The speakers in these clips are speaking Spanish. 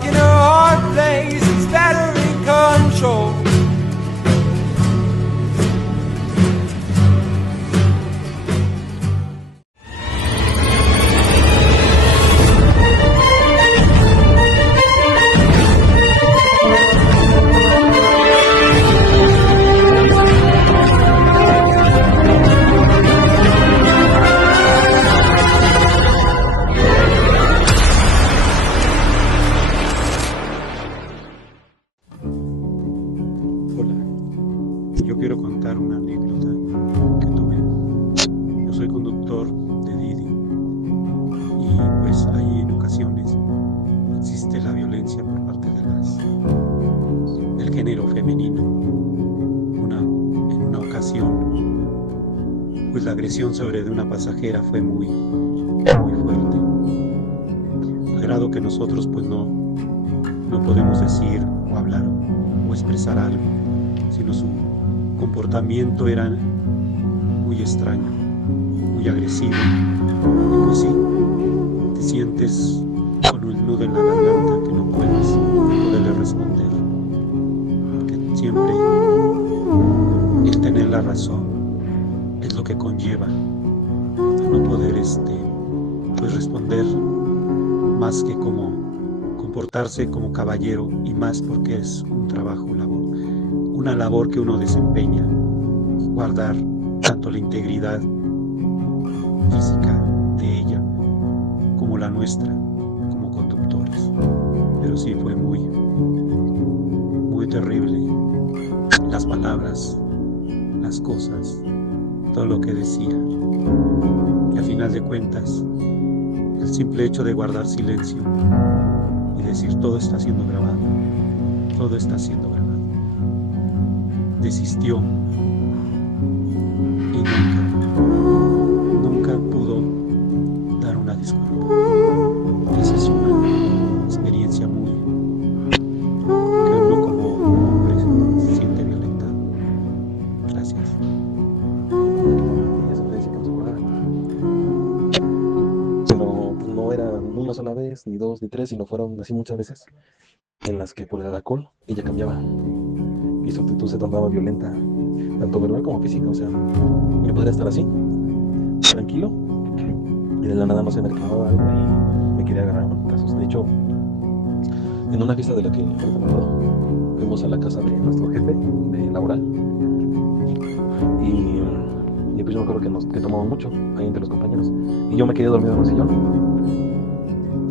stuck in a hard place, it's better in control. Yo quiero contar una anécdota que tuve. Yo soy conductor de Didi y pues ahí en ocasiones existe la violencia por parte del género femenino. En una ocasión, pues la agresión sobre de una pasajera fue muy fuerte, a grado que nosotros pues no podemos decir o hablar o expresar algo, sino su comportamiento era muy extraño, muy agresivo, y pues sí, te sientes con un nudo en la garganta que no puedes poderle responder, porque siempre el tener la razón es lo que conlleva a no poder pues responder, más que como comportarse como caballero, y más porque es un trabajo, una labor que uno desempeña, guardar tanto la integridad física de ella como la nuestra como conductores. Pero sí fue muy terrible las palabras, las cosas, todo lo que decía, y a final de cuentas el simple hecho de guardar silencio y decir todo está siendo grabado, todo está siendo grabado, desistió y nunca pudo dar una disculpa. Esa es una experiencia que uno como hombre se siente violentado. Gracias. Ella siempre decía que no se acordaba, pero pues, no era una sola vez, ni dos, ni tres, sino fueron así muchas veces en las que por el alcohol ella cambiaba y su actitud se tornaba violenta, tanto verbal como física. O sea, yo podría estar así, tranquilo, y de la nada, no sé, me reclamaba algo y me quería agarrar a manotazos. De hecho, en una fiesta de la que ahorita me acuerdo, fuimos a la casa de nuestro jefe de laboral, y pues yo me acuerdo que tomamos mucho ahí entre los compañeros, y yo me quedé dormido en un sillón,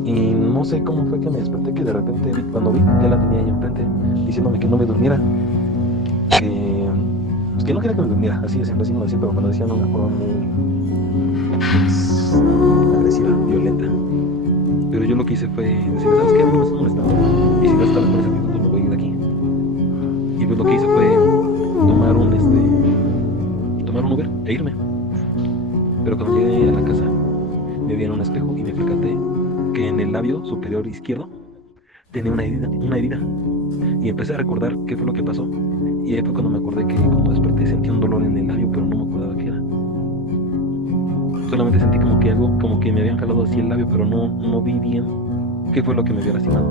y no sé cómo fue que me desperté, que de repente cuando vi, ya la tenía ahí enfrente, diciéndome que no me durmiera, pues que no quería que me durmiera, así de siempre, así, no decía, pero me lo decía de una forma muy pues, agresiva, violenta. Pero yo lo que hice fue decirle, ¿sabes qué? A mí no me estás molestando, y si vas a estar con esa actitud, pues me voy a ir de aquí. Y pues lo que hice fue tomar un Uber e irme. Pero cuando llegué a la casa, me vi en un espejo y me percaté que en el labio superior izquierdo tenía una herida. Y empecé a recordar qué fue lo que pasó. Y ahí fue cuando me acordé que cuando desperté sentí un dolor en el labio, pero no me acordaba qué era. Solamente sentí como que me habían jalado así el labio, pero no vi bien qué fue lo que me había lastimado.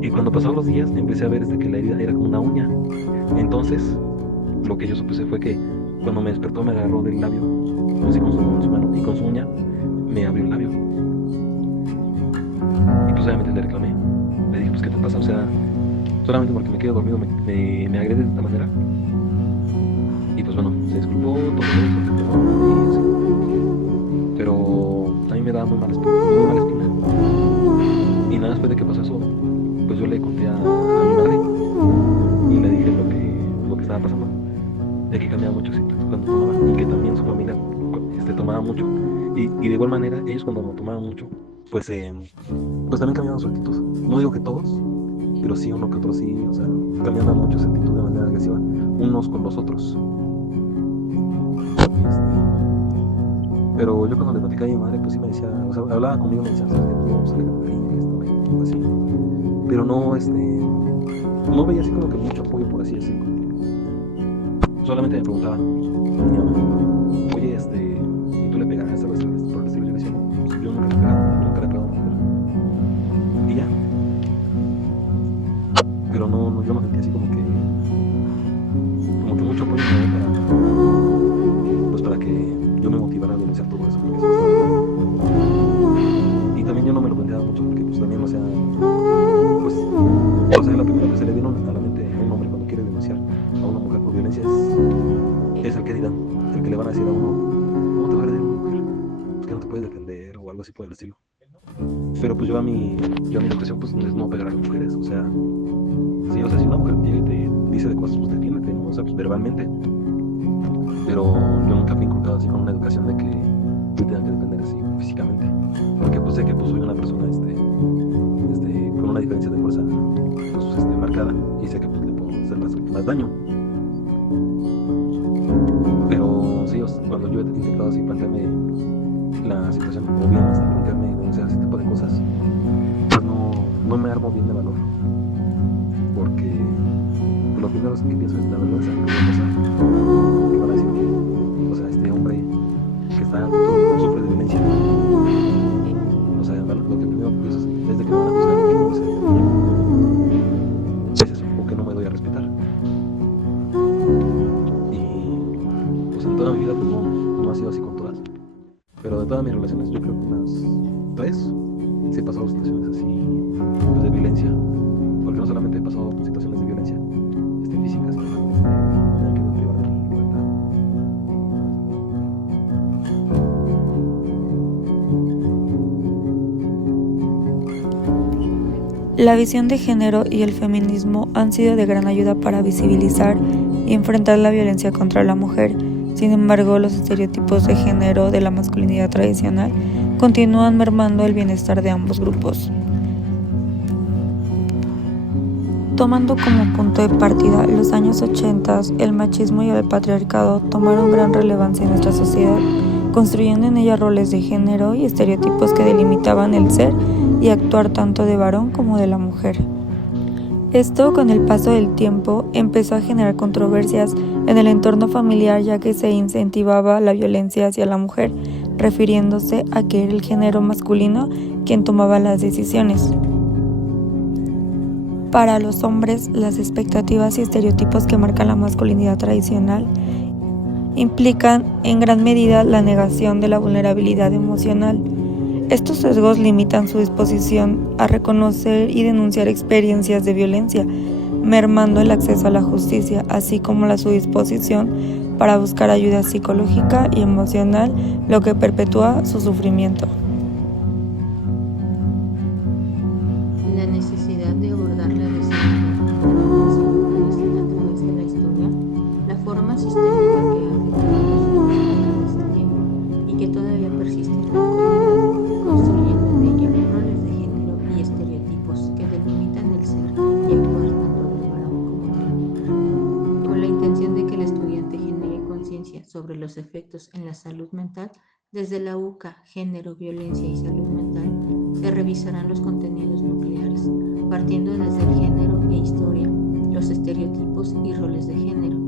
Y cuando pasaron los días, empecé a ver que la herida era como una uña. Entonces, lo que yo supuse fue que cuando me despertó me agarró del labio, así con su mano, y con su uña me abrió el labio. Y pues obviamente le reclamé. Le dije, pues, ¿qué te pasa? O sea, solamente porque me quedo dormido me agredes de esta manera. Y pues bueno, se disculpó, todo eso, se perdonó, y así. Pero a mí me daba muy mala espina. Y nada después de que pasó eso, pues yo le conté a mi madre y le dije lo que estaba pasando, de que cambiaba mucho cuando tomaba, y que también su familia tomaba mucho, y de igual manera ellos cuando tomaban mucho, pues también cambiaban su actitud. No digo que todos, pero sí uno que otro sí, o sea, cambiaban mucho su actitud de manera agresiva unos con los otros. Pero yo cuando le platicaba a mi madre, pues sí me decía, o sea, hablaba conmigo y me decía, ¿sabes qué? Pues no, pues aléjate de ahí, esto, así. Pero no veía así como que mucho apoyo, por así decirlo. Solamente me preguntaba, mi mamá, oye, ¿y tú le pegaste por el estilo? Yo le decía, no, pues yo nunca le he pegado a una mujer. Y ya. pero no, yo no sentí así como que mucho apoyo, ¿no? para que yo me motivara a denunciar todo eso, porque eso estaba bien. Y también yo no me lo planteaba mucho, porque pues también, o sea, la primera que se le viene a la mente a un hombre cuando quiere denunciar a una mujer por violencia es el que dirán, el que le van a decir a uno, ¿cómo te va a agredir una mujer? Pues que no te puedes defender o algo así por el estilo. Pero pues yo a mi educación pues es no pegar a las mujeres, o sea, sí, o sea, si una mujer llega y te dice de cosas, pues defiéndete, ¿no? O sea, pues verbalmente. Pero yo nunca fui inculcado así con una educación de que yo tenga que defender así físicamente, porque pues sé que pues soy una persona con una diferencia de fuerza pues, marcada, y sé que pues le puedo hacer más daño. Pero sí, cuando yo he intentado así plantearme la situación, o bien plantearme denunciar ese tipo de cosas, pues no me armo bien de valor, porque lo primero que pienso es la vergüenza que voy a pasar, que van a decir que, o sea, este hombre que sufre de violencia, o sea, lo que primero pienso es de que me van a juzgar que no sé, es eso, o que no me doy a respetar. Y pues en toda mi vida pues no ha sido así con todas, pero de todas mis relaciones yo creo que unas 3 sí he pasado situaciones así pues, de violencia, porque no solamente he pasado situaciones de violencia físicas, sino también me han querido privar de mi libertad. La visión de género y el feminismo han sido de gran ayuda para visibilizar y enfrentar la violencia contra la mujer. Sin embargo, los estereotipos de género de la masculinidad tradicional continúan mermando el bienestar de ambos grupos. Tomando como punto de partida los años 80, el machismo y el patriarcado tomaron gran relevancia en nuestra sociedad, construyendo en ella roles de género y estereotipos que delimitaban el ser y actuar tanto de varón como de la mujer. Esto, con el paso del tiempo, empezó a generar controversias en el entorno familiar, ya que se incentivaba la violencia hacia la mujer, refiriéndose a que era el género masculino quien tomaba las decisiones. Para los hombres, las expectativas y estereotipos que marcan la masculinidad tradicional implican en gran medida la negación de la vulnerabilidad emocional. Estos sesgos limitan su disposición a reconocer y denunciar experiencias de violencia, mermando el acceso a la justicia, así como su disposición para buscar ayuda psicológica y emocional, lo que perpetúa su sufrimiento. La necesidad de abordar la desigualdad a través de la historia, la forma sistémica que ha afectado a los hombres a través del tiempo y que todavía persiste en la actualidad, construyendo en ella roles de género y estereotipos que delimitan el ser y actuar tanto del varón como de la mujer, con la intención de que el estudiante genere conciencia sobre los efectos en la salud mental. Desde la UCA, Género, Violencia y Salud Mental, se revisarán los contenidos nucleares, partiendo desde el género e historia, los estereotipos y roles de género,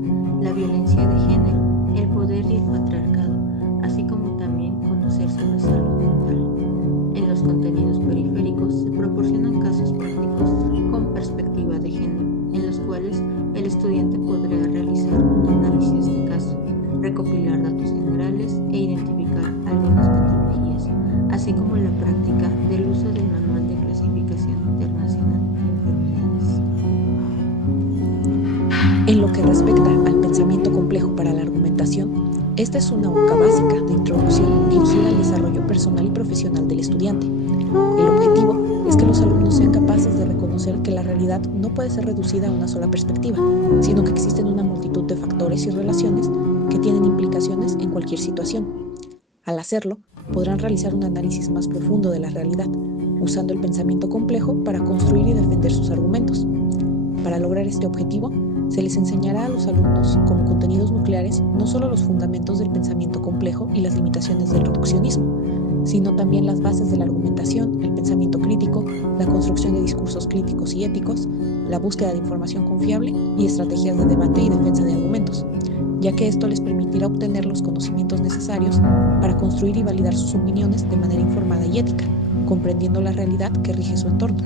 la violencia de género, el poder y el patriarcado, así como también conocer sobre salud mental. En los contenidos periféricos se proporcionan casos prácticos con perspectiva de género, en los cuales el estudiante podrá realizar un análisis de caso, recopilar datos generales e identificar algunas patologías, así como la práctica del uso del Manual de Clasificación Internacional de Enfermedades. En lo que respecta al pensamiento complejo para la argumentación, esta es una UCA básica de introducción dirigida al desarrollo personal y profesional del estudiante. El objetivo es que los alumnos sean capaces de reconocer que la realidad no puede ser reducida a una sola perspectiva, sino que existen una multitud de factores y relaciones que tienen implicaciones en cualquier situación. Al hacerlo, podrán realizar un análisis más profundo de la realidad, usando el pensamiento complejo para construir y defender sus argumentos. Para lograr este objetivo, se les enseñará a los alumnos como contenidos nucleares no solo los fundamentos del pensamiento complejo y las limitaciones del reduccionismo, sino también las bases de la argumentación, el pensamiento crítico, la construcción de discursos críticos y éticos, la búsqueda de información confiable y estrategias de debate y defensa de argumentos, ya que esto les permitirá obtener los conocimientos necesarios para construir y validar sus opiniones de manera informada y ética, comprendiendo la realidad que rige su entorno.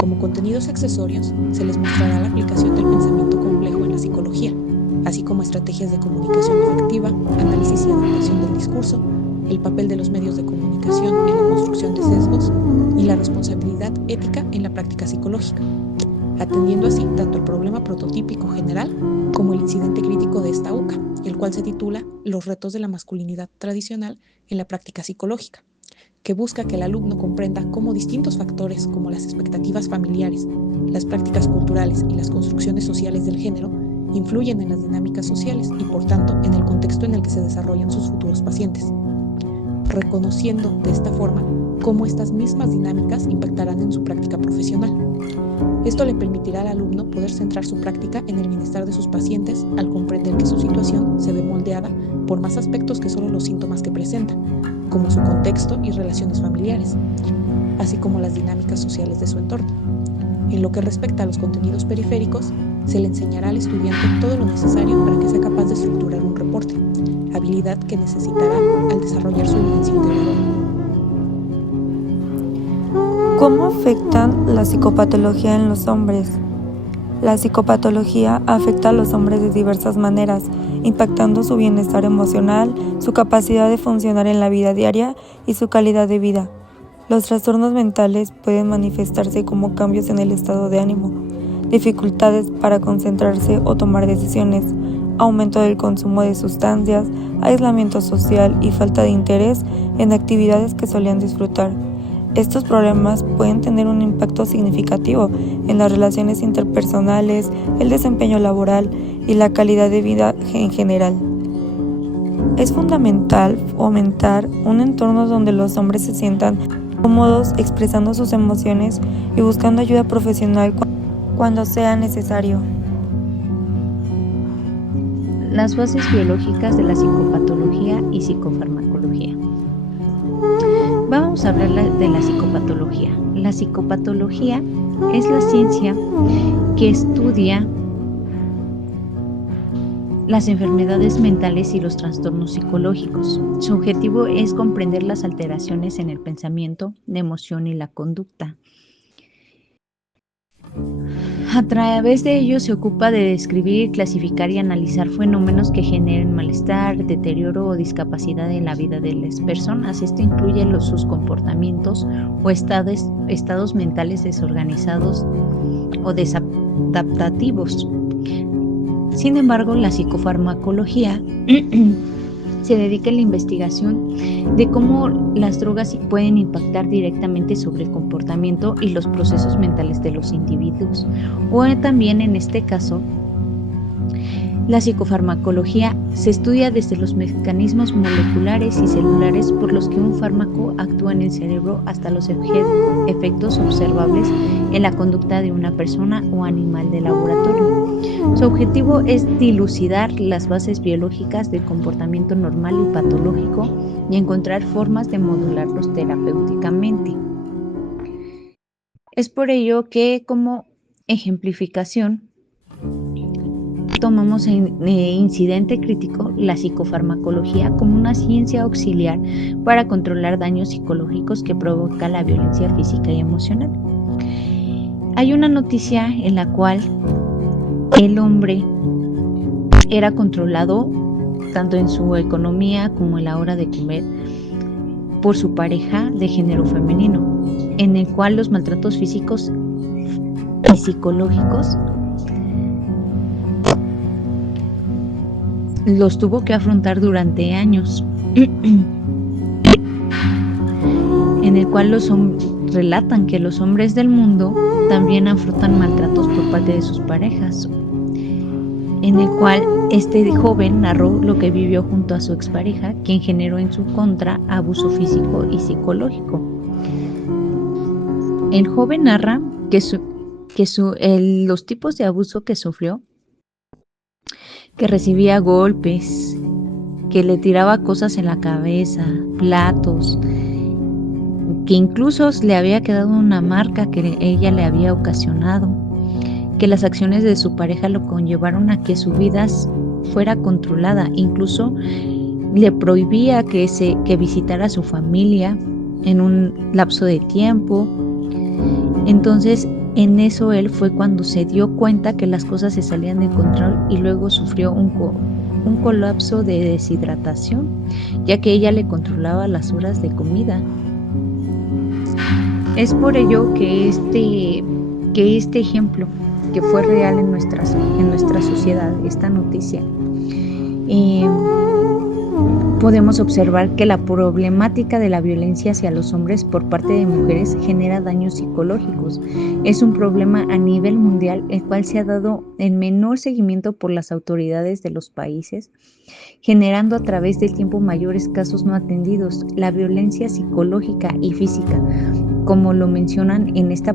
Como Como contenidos accesorios, se les mostrará la aplicación del pensamiento complejo en la psicología, así como estrategias de comunicación efectiva, análisis y adaptación del discurso, el papel de los medios de comunicación en la construcción de sesgos y la responsabilidad ética en la práctica psicológica, atendiendo así tanto el problema prototípico general como el incidente crítico de esta UCA, el cual se titula Los retos de la masculinidad tradicional en la práctica psicológica, que busca que el alumno comprenda cómo distintos factores como las expectativas familiares, las prácticas culturales y las construcciones sociales del género influyen en las dinámicas sociales y, por tanto, en el contexto en el que se desarrollan sus futuros pacientes, reconociendo de esta forma cómo estas mismas dinámicas impactarán en su práctica profesional. Esto le permitirá al alumno poder centrar su práctica en el bienestar de sus pacientes al comprender que su situación se ve moldeada por más aspectos que solo los síntomas que presenta, como su contexto y relaciones familiares, así como las dinámicas sociales de su entorno. En lo que respecta a los contenidos periféricos, se le enseñará al estudiante todo lo necesario para que sea capaz de estructurar un reporte, habilidad que necesitará al desarrollar su evidencia integradora. ¿Cómo afectan la psicopatología en los hombres? La psicopatología afecta a los hombres de diversas maneras, impactando su bienestar emocional, su capacidad de funcionar en la vida diaria y su calidad de vida. Los trastornos mentales pueden manifestarse como cambios en el estado de ánimo, dificultades para concentrarse o tomar decisiones, aumento del consumo de sustancias, aislamiento social y falta de interés en actividades que solían disfrutar. Estos problemas pueden tener un impacto significativo en las relaciones interpersonales, el desempeño laboral y la calidad de vida en general. Es fundamental fomentar un entorno donde los hombres se sientan cómodos expresando sus emociones y buscando ayuda profesional cuando sea necesario. Las bases biológicas de la psicopatología y psicofarmacología. Vamos a hablar de la psicopatología. La psicopatología es la ciencia que estudia las enfermedades mentales y los trastornos psicológicos. Su objetivo es comprender las alteraciones en el pensamiento, la emoción y la conducta. A través de ello se ocupa de describir, clasificar y analizar fenómenos que generen malestar, deterioro o discapacidad en la vida de las personas. Esto incluye sus comportamientos o estados mentales desorganizados o desadaptativos. Sin embargo, la psicofarmacología se dedica a la investigación de cómo las drogas pueden impactar directamente sobre el comportamiento y los procesos mentales de los individuos. O también, en este caso, la psicofarmacología se estudia desde los mecanismos moleculares y celulares por los que un fármaco actúa en el cerebro hasta los efectos observables en la conducta de una persona o animal de laboratorio. Su objetivo es dilucidar las bases biológicas del comportamiento normal y patológico y encontrar formas de modularlos terapéuticamente. Es por ello que, como ejemplificación, tomamos en incidente crítico la psicofarmacología como una ciencia auxiliar para controlar daños psicológicos que provoca la violencia física y emocional. Hay una noticia en la cual el hombre era controlado tanto en su economía como en la hora de comer por su pareja de género femenino, en el cual los maltratos físicos y psicológicos los tuvo que afrontar durante años, en el cual relatan que los hombres del mundo también afrontan maltratos por parte de sus parejas, en el cual este joven narró lo que vivió junto a su expareja, quien generó en su contra abuso físico y psicológico. El joven narra los tipos de abuso que sufrió, que recibía golpes, que le tiraba cosas en la cabeza, platos, que incluso le había quedado una marca que ella le había ocasionado, que las acciones de su pareja lo conllevaron a que su vida fuera controlada, incluso le prohibía que visitara a su familia en un lapso de tiempo, Entonces, en eso él fue cuando se dio cuenta que las cosas se salían de control y luego sufrió un colapso de deshidratación, ya que ella le controlaba las horas de comida. Es por ello que este ejemplo, que fue real en nuestra sociedad, esta noticia, podemos observar que la problemática de la violencia hacia los hombres por parte de mujeres genera daños psicológicos. Es un problema a nivel mundial, el cual se ha dado en menor seguimiento por las autoridades de los países, generando a través del tiempo mayores casos no atendidos. La violencia psicológica y física, como lo mencionan en esta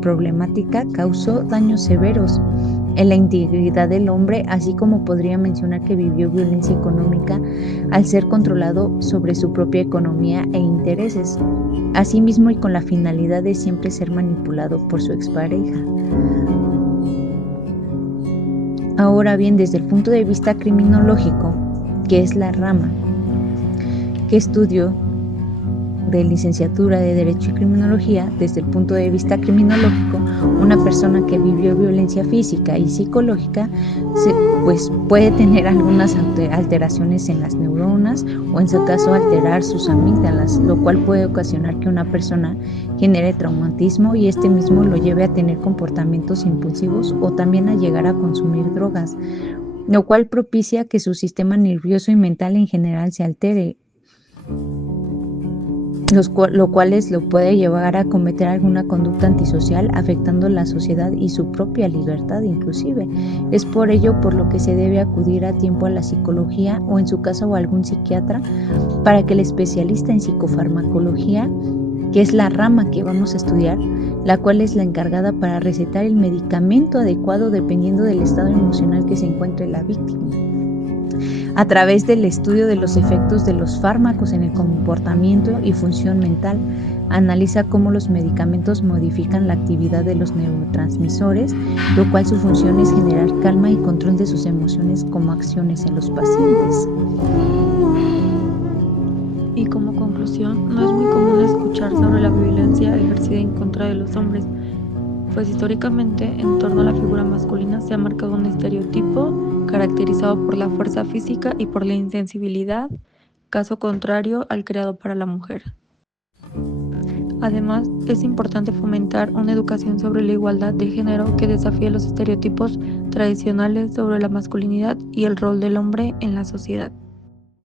problemática, causó daños severos en la integridad del hombre, así como podría mencionar que vivió violencia económica al ser controlado sobre su propia economía e intereses, asimismo y con la finalidad de siempre ser manipulado por su expareja. Ahora bien, desde el punto de vista criminológico, que es la rama que estudió de licenciatura de Derecho y Criminología, desde el punto de vista criminológico, una persona que vivió violencia física y psicológica pues puede tener algunas alteraciones en las neuronas o en su caso alterar sus amígdalas, lo cual puede ocasionar que una persona genere traumatismo y este mismo lo lleve a tener comportamientos impulsivos o también a llegar a consumir drogas, lo cual propicia que su sistema nervioso y mental en general se altere, lo cual lo puede llevar a cometer alguna conducta antisocial afectando la sociedad y su propia libertad inclusive. Es por ello por lo que se debe acudir a tiempo a la psicología o en su caso a algún psiquiatra para que el especialista en psicofarmacología, que es la rama que vamos a estudiar, la cual es la encargada para recetar el medicamento adecuado dependiendo del estado emocional que se encuentre la víctima. A través del estudio de los efectos de los fármacos en el comportamiento y función mental, analiza cómo los medicamentos modifican la actividad de los neurotransmisores, lo cual su función es generar calma y control de sus emociones como acciones en los pacientes. Y como conclusión, no es muy común escuchar sobre la violencia ejercida en contra de los hombres, pues históricamente en torno a la figura masculina se ha marcado un estereotipo caracterizado por la fuerza física y por la insensibilidad, caso contrario al creado para la mujer. Además, es importante fomentar una educación sobre la igualdad de género que desafíe los estereotipos tradicionales sobre la masculinidad y el rol del hombre en la sociedad.